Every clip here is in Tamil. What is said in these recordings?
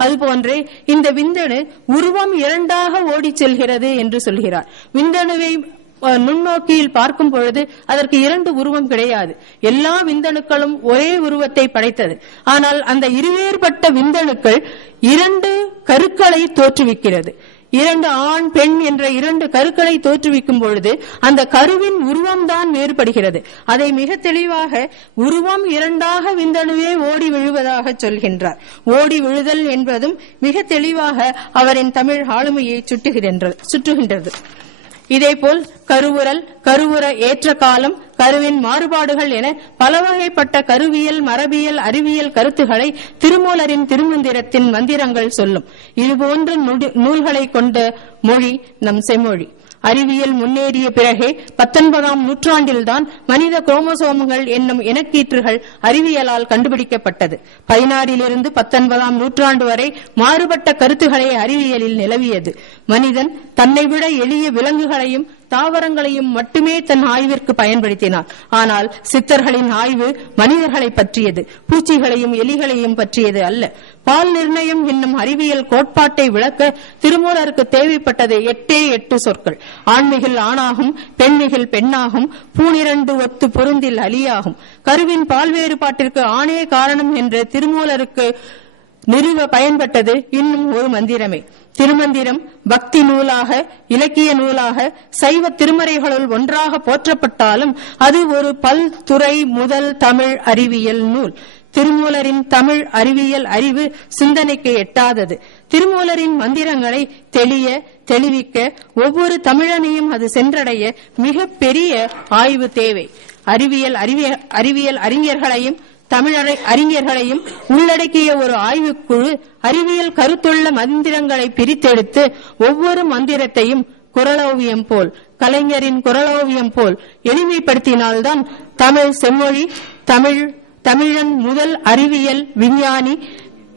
அதுபோன்றே இந்த விந்தணு உருவம் இரண்டாக ஓடிச் செல்கிறது என்று சொல்கிறார். விந்தணுவை நுண்ணோக்கியில் பார்க்கும் பொழுது அதற்கு இரண்டு உருவம் கிடையாது. எல்லா விந்தணுக்களும் ஒரே உருவத்தை படைத்தது. ஆனால் அந்த இருவேறுபட்ட விந்தணுக்கள் இரண்டு கருக்களை தோற்றுவிக்கிறது. இரண்டு ஆண் பெண் என்ற இரண்டு கருக்களை தோற்றுவிக்கும் பொழுது அந்த கருவின் உருவம்தான் வேறுபடுகிறது. அதை மிக தெளிவாக உருவம் இரண்டாக விந்தணுவே ஓடி விழுவதாக சொல்கின்றார். ஓடி விழுதல் என்பதும் மிக தெளிவாக அவரின் தமிழ் ஆளுமையை சுட்டுகின்றது. சுற்றுகின்றது இதேபோல் கருவுரல் கருவுற ஏற்ற காலம் கருவின் மாறுபாடுகள் என பல வகைப்பட்ட கருவியல் மரபியல் அறிவியல் கருத்துக்களை திருமூலரின் திருமந்திரத்தின் மந்திரங்கள் சொல்லும். இதுபோன்ற நூல்களை கொண்ட மொழி நம் செம்மொழி. அறிவியல் முன்னேறிய பிறகே பத்தொன்பதாம் நூற்றாண்டில்தான் மனித குரோமோசோம்கள் என்னும் இனக்கீற்றுகள் அறிவியலால் கண்டுபிடிக்கப்பட்டது. பதினாறிலிருந்து பத்தொன்பதாம் நூற்றாண்டு வரை மாறுபட்ட கருத்துக்களை அறிவியலில் நிலவியது. மனிதன் தன்னை விட எளிய விலங்குகளையும் தாவரங்களையும் மட்டுமே தன் ஆய்விற்கு பயன்படுத்தினார். ஆனால் சித்தர்களின் ஆய்வு மனிதர்களை பற்றியது பூச்சிகளையும் எலிகளையும் பற்றியது அல்ல. பால் நிர்ணயம் என்னும் அறிவியல் கோட்பாட்டை விளக்க திருமூலருக்கு தேவைப்பட்டது எட்டே எட்டு சொற்கள். ஆண்மிகில் ஆணாகும் பெண்மிகில் பெண்ணாகும் பூனிரண்டு ஒத்து பொருந்தில் அலியாகும். கருவின் பால் வேறுபாட்டிற்கு ஆணே காரணம் என்று திருமூலருக்கு நிறுவ பயன்பட்டது இன்னும் ஒரு மந்திரமே. திருமந்திரம் பக்தி நூலாக இலக்கிய நூலாக சைவ திருமறைகளுள் ஒன்றாக போற்றப்பட்டாலும் அது ஒரு பல்துறை முதல் தமிழ் அறிவியல் நூல். திருமூலரின் தமிழ் அறிவியல் அறிவு சிந்தனைக்கு எட்டாதது. திருமூலரின் மந்திரங்களை தெளிய தெளிவிக்க ஒவ்வொரு தமிழனையும் அது சென்றடைய மிக பெரிய ஆய்வு தேவை. அறிவியல் அறிவியல் அறிஞர்களையும் தமிழரை அறிஞர்களையும் உள்ளடக்கிய ஒரு ஆய்வுக்குழு அறிவியல் கருத்துள்ள மந்திரங்களை பிரித்தெடுத்து ஒவ்வொரு மந்திரத்தையும் குரலோவியம் போல் கலைஞரின் குரலோவியம் போல் எளிமைப்படுத்தினால்தான் தமிழ் செம்மொழி தமிழ் தமிழன் முதல் அறிவியல் விஞ்ஞானி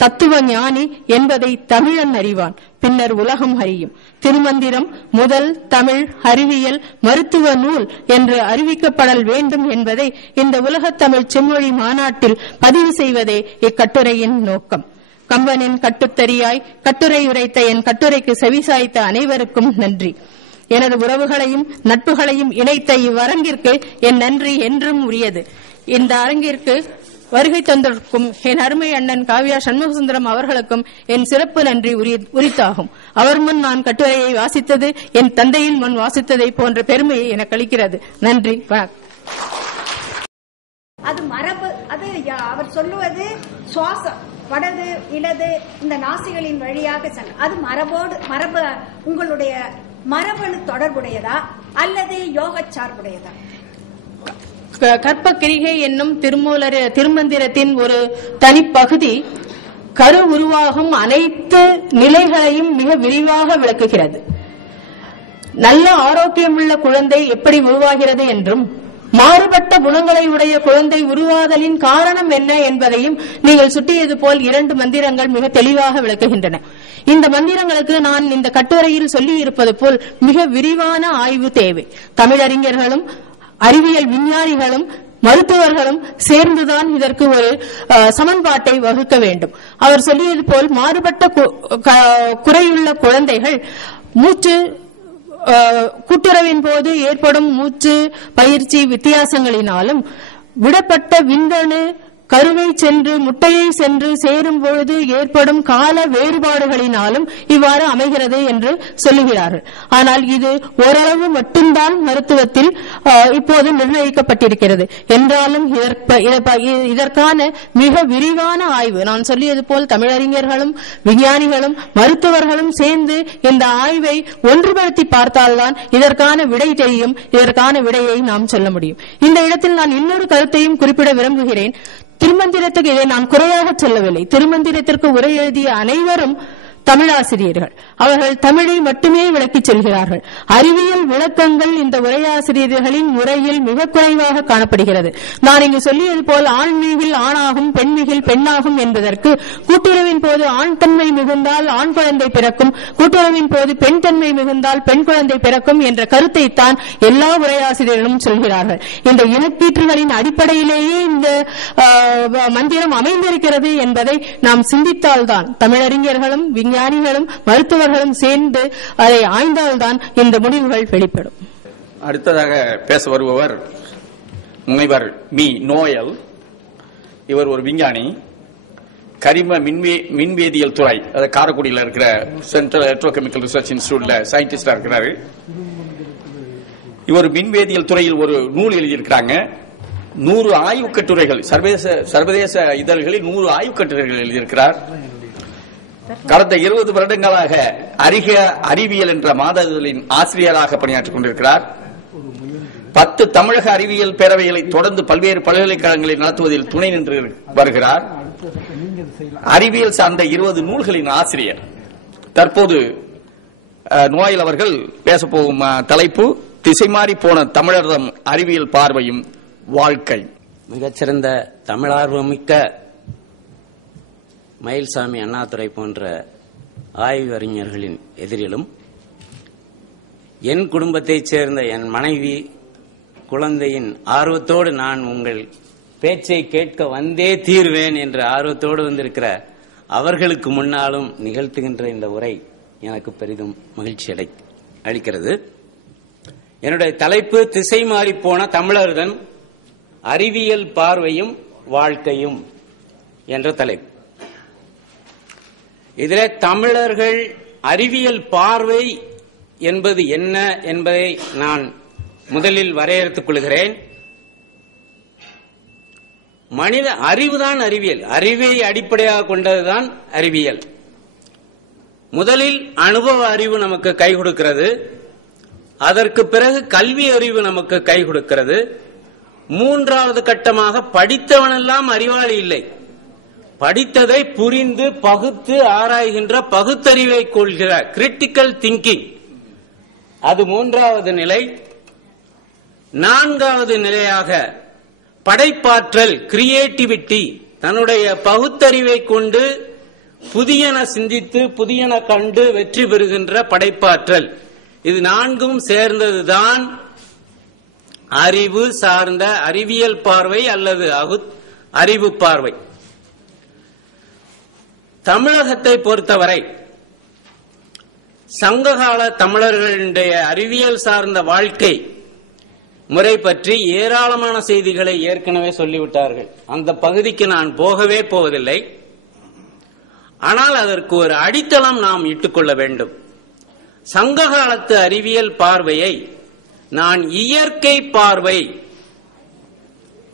தத்துவ ஞானி என்பதை தமிழன் அறிவான். பின்னர் உலகம் அறியும். திருமந்திரம் முதல் தமிழ் அறிவியல் மருத்துவ நூல் என்று அறிவிக்கப்படல் வேண்டும் என்பதை இந்த உலகத்தமிழ் செம்மொழி மாநாட்டில் பதிவு செய்வதே இக்கட்டுரையின் நோக்கம். கம்பனின் கட்டுத்தறியாய் கட்டுரை உரைத்த என் கட்டுரைக்கு செவிசாய்த்த அனைவருக்கும் நன்றி. எனது உறவுகளையும் நட்புகளையும் இணைத்த இவ்வரங்கிற்கு என் நன்றி என்றும் உரியது. இந்த அரங்கிற்கு வருகை தந்திருக்கும் என் அருமை அண்ணன் காவியா சண்முகசுந்தரம் அவர்களுக்கும் என் சிறப்பு நன்றி உரித்தாகும். அவர் முன் நான் கட்டுரையை வாசித்தது என் தந்தையின் முன் வாசித்ததை போன்ற பெருமையை எனக்கு அளிக்கிறது. நன்றி அது மரபு அது யா- அவர் சொல்லுவது சுவாசம் வடது இடது இந்த நாசிகளின் வழியாக அது மரபோடு மரபு உங்களுடைய மரபணு தொடர்புடையதா அல்லது யோக சார்புடையதா? க- கற்ப கிரிகை என்னும் திருமூலர் திருமந்திரத்தின் ஒரு தனிப்பகுதி கரு உருவாகும் அனைத்து நிலைகளையும் மிக விரிவாக விளக்குகிறது. நல்ல ஆரோக்கியமுள்ள குழந்தை எப்படி உருவாகிறது என்றும் மாறுபட்ட குணங்களை உடைய குழந்தை உருவாதலின் காரணம் என்ன என்பதையும் நீங்கள் சுட்டியது போல் இரண்டு மந்திரங்கள் மிக தெளிவாக விளக்குகின்றன. இந்த மந்திரங்களுக்கு நான் இந்த கட்டுரையில் சொல்லி இருப்பது போல் மிக விரிவான ஆய்வு தேவை. தமிழறிஞர்களும் அறிவியல் விஞ்ஞானிகளும் மருத்துவர்களும் சேர்ந்துதான் இதற்கு ஒரு சமன்பாட்டை வகுக்க வேண்டும். அவர் சொல்லியது போல் மாறுபட்ட கு- க- குறையுள்ள குழந்தைகள் மூச்சு கூட்டுறவின் போது ஏற்படும் மூச்சு பயிற்சி வித்தியாசங்களினாலும் விடப்பட்ட விந்தணு கருவை சென்று முட்டையை சென்று சேரும் பொழுது ஏற்படும் கால வேறுபாடுகளினாலும் இவ்வாறு அமைகிறது என்று சொல்லுகிறார்கள். ஆனால் இது ஓரளவு மட்டும்தான் மருத்துவத்தில் இப்போது நிர்ணயிக்கப்பட்டிருக்கிறது. என்றாலும் இதற்கான மிக விரிவான ஆய்வு நான் சொல்லியது போல் தமிழறிஞர்களும் விஞ்ஞானிகளும் மருத்துவர்களும் சேர்ந்து இந்த ஆய்வை ஒன்றுபடுத்தி பார்த்தால்தான் இதற்கான விடை தெரியும் இதற்கான விடையை நாம் சொல்ல முடியும். இந்த இடத்தில் நான் இன்னொரு கருத்தையும் குறிப்பிட விரும்புகிறேன். திருமந்திரத்துக்கு இதை நான் குறையாக சொல்லவில்லை. திருமந்திரத்திற்கு உரை எழுதிய அனைவரும் தமிழாசிரியர்கள். அவர்கள் தமிழை மட்டுமே விளக்கிச் செல்கிறார்கள். அறிவியல் விளக்கங்கள் இந்த உரையாசிரியர்களின் முறையில் மிக குறைவாக காணப்படுகிறது. நான் இங்கு சொல்லியது போல் ஆண்மிகில் ஆணாகும் பெண்மிகில் பெண்ணாகும் என்பதற்கு கூட்டுறவின் போது ஆண் தன்மை மிகுந்தால் ஆண் குழந்தை பிறக்கும் கூட்டுறவின் போது பெண் தன்மை மிகுந்தால் பெண் குழந்தை பிறக்கும் என்ற கருத்தை தான் எல்லா உரையாசிரியர்களும் சொல்கிறார்கள். இந்த இனக்கீற்றுகளின் அடிப்படையிலேயே இந்த ஆஹ், மந்திரம் அமைந்திருக்கிறது என்பதை நாம் சிந்தித்தால்தான் தமிழறிஞர்களும் ஞானிகளும் மருத்துவர்களும் சேர்ந்து அதை ஆய்ந்தால்தான் இந்த முடிவுகள் வெளிப்படும். அடுத்ததாக பேச வருபவர் முனைவர் மி நோயல். இவர் ஒரு விஞ்ஞானி. கரிம மின்வே மின்வேதியியல் துறை அதாவது காரக்குடியில் இருக்கிற சென்ட்ரல் எலக்ட்ரோகெமிக்கல் ரிசர்ச் இன்ஸ்டியூட்ல சயின்டிஸ்டா இருக்கிறாரு. இவர் மின்வேதியியல் துறையில் ஒரு நூல் எழுதியிருக்கிறாங்க. நூறு ஆய்வு கட்டுரைகள் சர்வதேச சர்வதேச இதழ்களில் நூறு ஆய்வு கட்டுரைகள் எழுதியிருக்கிறார். கடந்த இருபது வருடங்களாக அறிக அறிவியல் என்ற மாத இதழின் ஆசிரியராக பணியாற்றிக் கொண்டிருக்கிறார். பத்து தமிழக அறிவியல் பேரவைகளை தொடர்ந்து பல்வேறு பல்கலைக்கழகங்களை நடத்துவதில் துணை நின்று வருகிறார். அறிவியல் சார்ந்த இருபது நூல்களின் ஆசிரியர். தற்போது நோயல் அவர்கள் பேசப்போகும் தலைப்பு திசை மாறி போன தமிழர்தம் அறிவியல் பார்வையும் வாழ்க்கை. மிகச்சிறந்த தமிழார்வமிக்க மயில்சாமி அண்ணாதுரை போன்ற ஆய்வறிஞர்களின் எதிரிலும் என் குடும்பத்தைச் சேர்ந்த என் மனைவி குழந்தையின் ஆர்வத்தோடு நான் உங்கள் பேச்சை கேட்க வந்தே தீர்வேன் என்ற ஆர்வத்தோடு வந்திருக்கிற அவர்களுக்கு முன்னாலும் நிகழ்த்துகின்ற இந்த உரை எனக்கு பெரிதும் மகிழ்ச்சி அடை அளிக்கிறது. என்னுடைய தலைப்பு திசை மாறி போன தமிழர்தன் அறிவியல் பார்வையும் வாழ்க்கையும் என்ற தலைப்பு. இதில் தமிழர்கள் அறிவியல் பார்வை என்பது என்ன என்பதை நான் முதலில் வரையறுத்துக் கொள்கிறேன். மனித அறிவுதான் அறிவியல். அறிவை அடிப்படையாக கொண்டதுதான் அறிவியல். முதலில் அனுபவ அறிவு நமக்கு கை கொடுக்கிறது. அதற்கு பிறகு கல்வி அறிவு நமக்கு கை கொடுக்கிறது. மூன்றாவது கட்டமாக படித்தவனெல்லாம் அறிவாளி இல்லை. படித்ததை புரிந்து பகுத்து ஆராய்கின்ற பகுத்தறிவை கொள்கிற கிரிட்டிக்கல் திங்கிங் அது மூன்றாவது நிலை. நான்காவது நிலையாக படைப்பாற்றல் கிரியேட்டிவிட்டி தன்னுடைய பகுத்தறிவை கொண்டு புதியன சிந்தித்து புதியன கண்டு வெற்றி பெறுகின்ற படைப்பாற்றல். இது நான்கும் சேர்ந்ததுதான் அறிவு சார்ந்த அறிவியல் பார்வை அல்லது அறிவு பார்வை. தமிழகத்தை பொறுத்தவரை சங்ககால தமிழர்களுடைய அறிவியல் சார்ந்த வாழ்க்கை முறை பற்றி ஏராளமான செய்திகளை ஏற்கனவே சொல்லிவிட்டார்கள். அந்த பகுதிக்கு நான் போகவே போவதில்லை. ஆனால் அதற்கு ஒரு அடித்தளம் நாம் இட்டுக்கொள்ள வேண்டும். சங்ககாலத்து அறிவியல் பார்வையை நான் இயற்கை பார்வை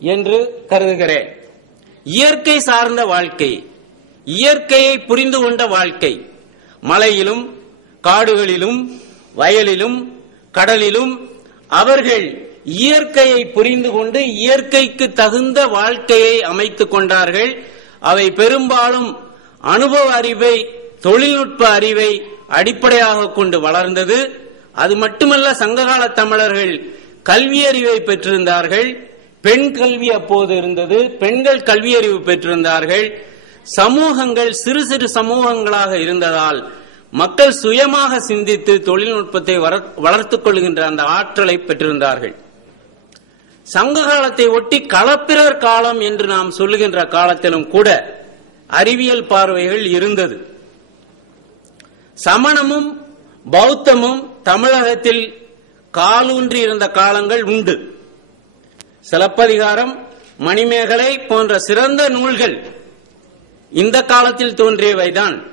என்று கருதுகிறேன். இயற்கை சார்ந்த வாழ்க்கை இயற்கையை புரிந்து கொண்ட வாழ்க்கை. மலையிலும் காடுகளிலும் வயலிலும் கடலிலும் அவர்கள் இயற்கையை புரிந்து கொண்டு இயற்கைக்கு தகுந்த வாழ்க்கையை அமைத்துக் கொண்டார்கள். அவை பெரும்பாலும் அனுபவ அறிவை தொழில்நுட்ப அறிவை அடிப்படையாக கொண்டு வளர்ந்தது. அது மட்டுமல்ல சங்ககால தமிழர்கள் கல்வியறிவை பெற்றிருந்தார்கள். பெண் கல்வி அப்போது இருந்தது. பெண்கள் கல்வியறிவு பெற்றிருந்தார்கள். சமூகங்கள் சிறு சிறு சமூகங்களாக இருந்ததால் மக்கள் சுயமாக சிந்தித்து தொழில்நுட்பத்தை வளர்த்துக் கொள்கின்ற அந்த ஆற்றலை பெற்றிருந்தார்கள். சங்க காலத்தை ஒட்டி களப்பிரர் காலம் என்று நாம் சொல்லுகின்ற காலத்திலும் கூட அறிவியல் பார்வைகள் இருந்தது. சமணமும் பௌத்தமும் தமிழகத்தில் காலூன்றி இருந்த காலங்கள் உண்டு. சிலப்பதிகாரம் மணிமேகலை போன்ற சிறந்த நூல்கள் இந்த காலத்தில் தோன்றியவைதான்.